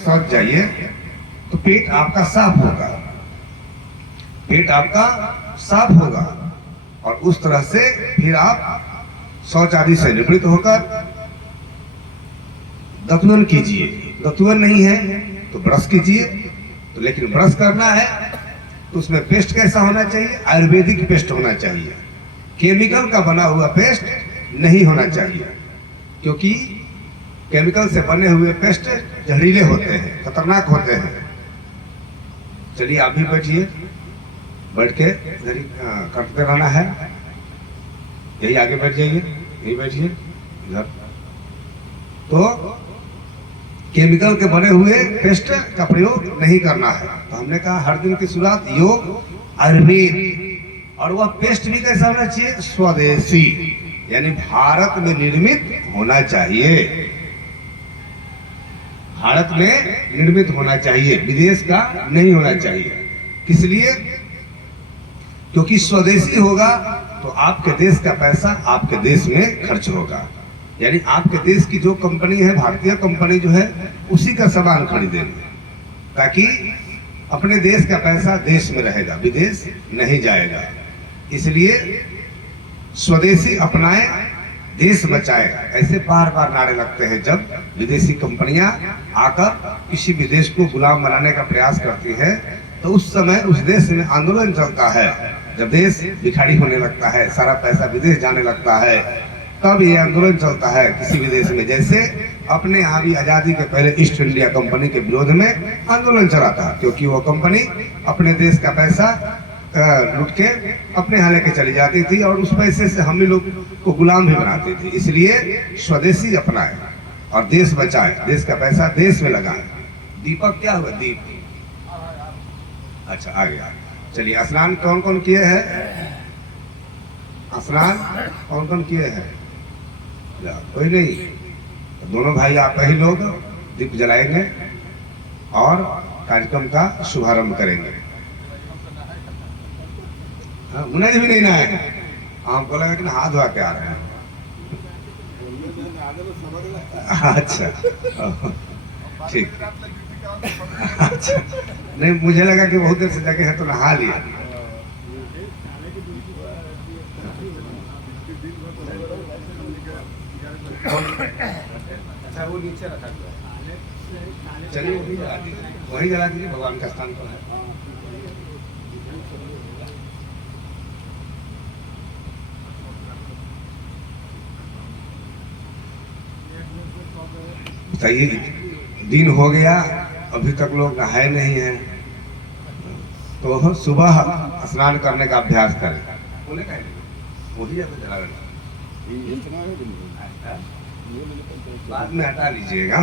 सोच जाइए तो पेट आपका साफ होगा, पेट आपका साफ होगा और उस तरह से फिर आप शौच आदि से निवृत्त होकर दतवन कीजिए। दतवन नहीं है तो ब्रश कीजिए। तो लेकिन ब्रश करना है तो उसमें पेस्ट कैसा होना चाहिए? आयुर्वेदिक पेस्ट होना चाहिए, केमिकल का बना हुआ पेस्ट नहीं होना चाहिए, क्योंकि केमिकल से बने हुए पेस्ट जहरीले होते हैं, खतरनाक होते हैं। चलिए आप भी बैठिए, बैठ के करते रहना है। यही आगे बैठ जाइए, यही बैठिए इधर। तो केमिकल के बने हुए पेस्ट का प्रयोग नहीं करना है। तो हमने कहा हर दिन की शुरुआत योग आयुर्वेद, और वह पेस्ट भी कैसा होना चाहिए? स्वदेशी, यानी भारत में निर्मित होना चाहिए, भारत में निर्मित होना चाहिए, विदेश का नहीं होना चाहिए। इसलिए क्योंकि स्वदेशी होगा तो आपके देश का पैसा आपके देश में खर्च होगा, यानी आपके देश की जो कंपनी है, भारतीय कंपनी जो है, उसी का सामान खरीदेंगे, ताकि अपने देश का पैसा देश में रहेगा, विदेश नहीं जाएगा। इसलिए स्वदेशी अपनाएं, देश बचाए, ऐसे बार बार नारे लगते हैं। जब विदेशी कंपनियां आकर किसी भी देश को गुलाम बनाने का प्रयास करती हैं, तो उस समय उस देश में आंदोलन चलता है। जब देश भिखारी होने लगता है, सारा पैसा विदेश जाने लगता है, तब ये आंदोलन चलता है किसी भी देश में। जैसे अपने यहाँ भी आजादी के पहले ईस्ट इंडिया कंपनी के विरोध में आंदोलन चला था, क्योंकि वो कंपनी अपने देश का पैसा लूट के अपने यहाँ लेके चली जाती थी और उस पैसे से हम लोग को गुलाम भी बनाती थी। इसलिए स्वदेशी अपनाए और देश बचाए, देश का पैसा देश में लगाए। दीपक क्या हुआ? दीप। अच्छा आ गया। चलिए स्नान कौन कौन किए हैं? स्नान कौन कौन किए हैं? कोई नहीं। दोनों भाई आप ही लोग दीप जलाएंगे और कार्यक्रम का शुभारंभ करेंगे। मुन्ना जी भी नहीं नहाए, हमको लगा कि हाथ धोआ के आ रहे हैं। अच्छा ठीक। अच्छा नहीं, मुझे लगा कि बहुत देर से जगह है तो नहा लिया। अच्छा वो नीचे रखा गया, चलिए वही जला दीजिए, भगवान का स्थान पर है। बताइए, दिन हो गया अभी तक लोग नहाए नहीं हैं, तो सुबह स्नान करने का अभ्यास करें। वही बाद में हटा लीजिएगा,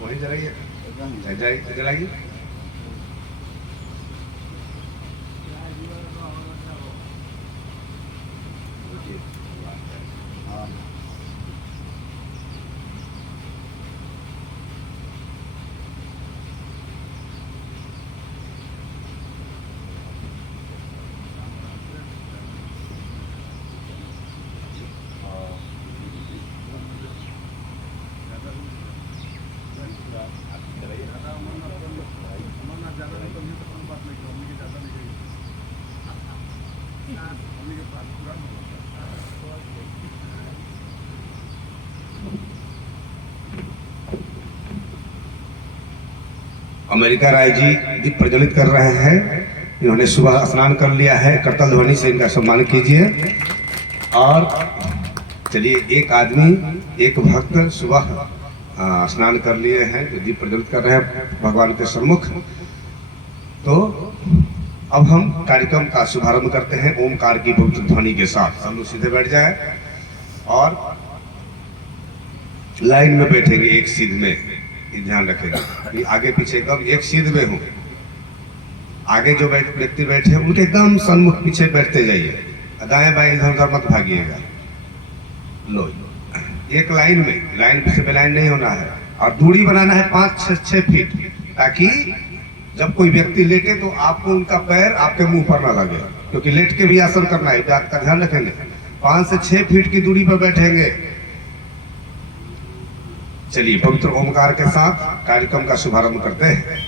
वही जलाइए जलाइए। अमेरिका राय जी दीप प्रज्वलित कर रहे हैं। इन्होंने सुबह स्नान कर लिया है, करतल ध्वनि से इनका सम्मान कीजिए। और चलिए, एक आदमी एक भक्त सुबह स्नान कर लिए हैं, जो दीप प्रज्वलित कर रहे हैं भगवान के सम्मुख। तो अब हम कार्यक्रम का शुभारंभ करते हैं ओमकार की पवित्र ध्वनि के साथ। हम लोग सीधे बैठ जाए और लाइन में बैठेंगे, एक सीध में। ध्यान रखेंगे कि आगे पीछे एकदम एक सीध में हो। आगे जो व्यक्ति बैठे हैं उनके एकदम सन्मुख पीछे बैठते जाइए, दाएं बाएं इधर उधर मत भागिएगा। लो, एक लाइन में, लाइन से बेलाइन नहीं होना है। और दूरी बनाना है 5-6 फीट, ताकि जब कोई व्यक्ति लेटे तो आपको उनका पैर आपके मुंह पर ना लगे, क्योंकि लेट के भी आसन करना है, बात का ध्यान रखेंगे। 5 से 6 फीट की दूरी पर बैठेंगे। चलिए पवित्र ओमकार के साथ कार्यक्रम का शुभारंभ करते हैं।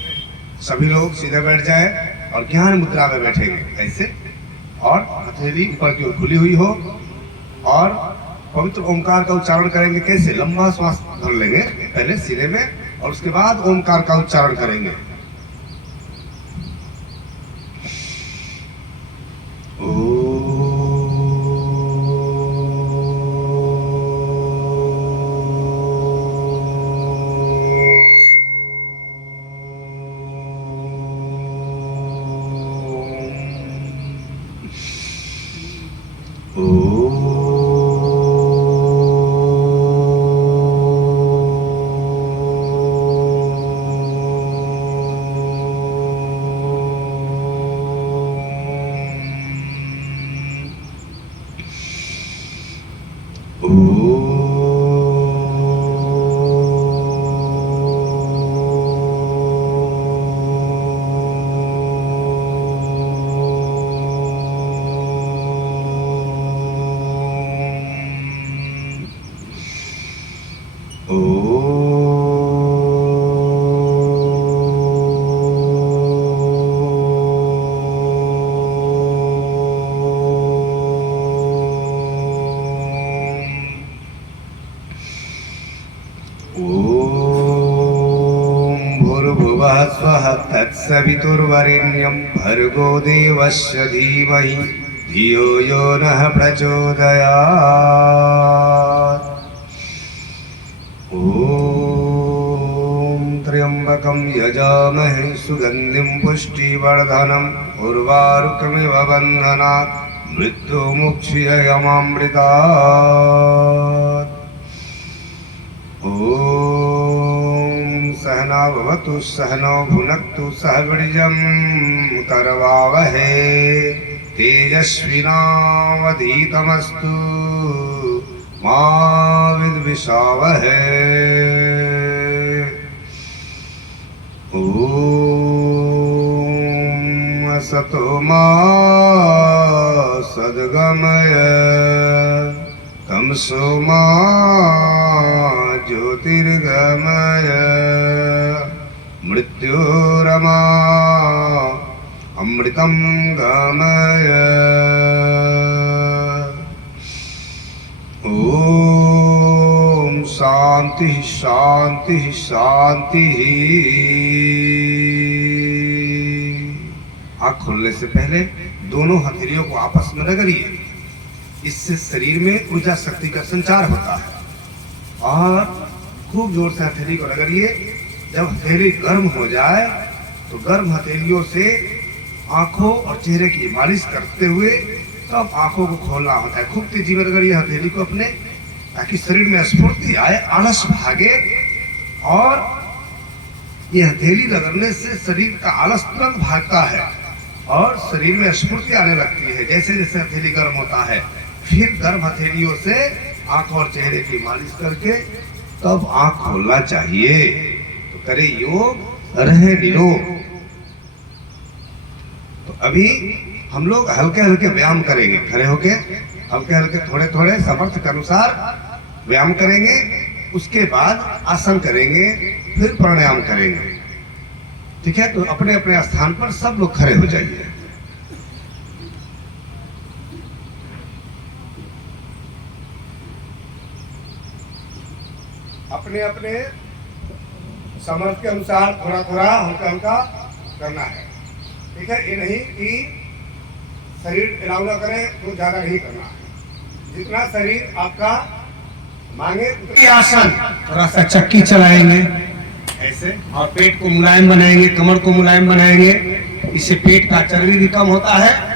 सभी लोग सीधे बैठ जाए और ज्ञान मुद्रा में बैठेंगे ऐसे, और हथेली ऊपर की ओर खुली हुई हो, और पवित्र ओमकार का उच्चारण करेंगे। कैसे? लंबा श्वास भर लेंगे पहले सीने में, और उसके बाद ओमकार का उच्चारण करेंगे। स्वः तत्सवितुर्वरेण्यं भर्गो देवस्य धीमहि धियो यो नः प्रचोदयात्। ॐ त्र्यम्बकं यजामहे सुगन्धिं पुष्टिवर्धनम् उर्वारुकमिव बन्धनात् मृत्युमुक्षीयमामृतात्। सहना भवतु सहनौ भुनक्तु सह वीर्यं करवावहै तेजस्विनावधीतमस्तु मा विद्विषावहै। ॐ असतो मा सद्गमय तमसो मा ज्योतिर्गमय मृत्योरमा अमृतं गमय। ओम शांति शांति शांति। आँख खोलने से पहले दोनों हथेलियों को आपस में रगड़िए। इससे शरीर में ऊर्जा शक्ति का संचार होता है। और खूब जोर से हथेली को रगड़िए। जब हथेली गर्म हो जाए तो गर्म हथेलियों से आंखों और चेहरे की मालिश करते हुए तब आंखों को खोलना होता है। खूब तेजी में रगड़िए हथेली को अपने, ताकि शरीर में स्फूर्ति आए, आलस भागे। और ये हथेली रगड़ने से शरीर का आलस तुरंत भागता है और शरीर में स्फूर्ति आने लगती है। जैसे जैसे हथेली गर्म होता है, फिर गर्म हथेलियों से आंख और चेहरे की मालिश करके तब आंख खोलना चाहिए। तो करे योग, रहे निरोग। तो अभी हम लोग हल्के हल्के व्यायाम करेंगे। खड़े होके हल्के हल्के थोड़े थोड़े सामर्थ्य के अनुसार व्यायाम करेंगे। उसके बाद आसन करेंगे, फिर प्राणायाम करेंगे। ठीक है? तो अपने अपने स्थान पर सब लोग खड़े हो जाइए। अपने अपने सामर्थ्य के अनुसार थोड़ा थोड़ा हल्का हल्का करना है। ठीक है? ये नहीं कि शरीर अलाउ ना करे तो ज्यादा नहीं करना है। जितना शरीर आपका मांगे उतनी आसन। थोड़ा सा चक्की चलाएंगे ऐसे, और पेट को मुलायम बनाएंगे, कमर को मुलायम बनाएंगे। इससे पेट का चर्बी भी कम होता है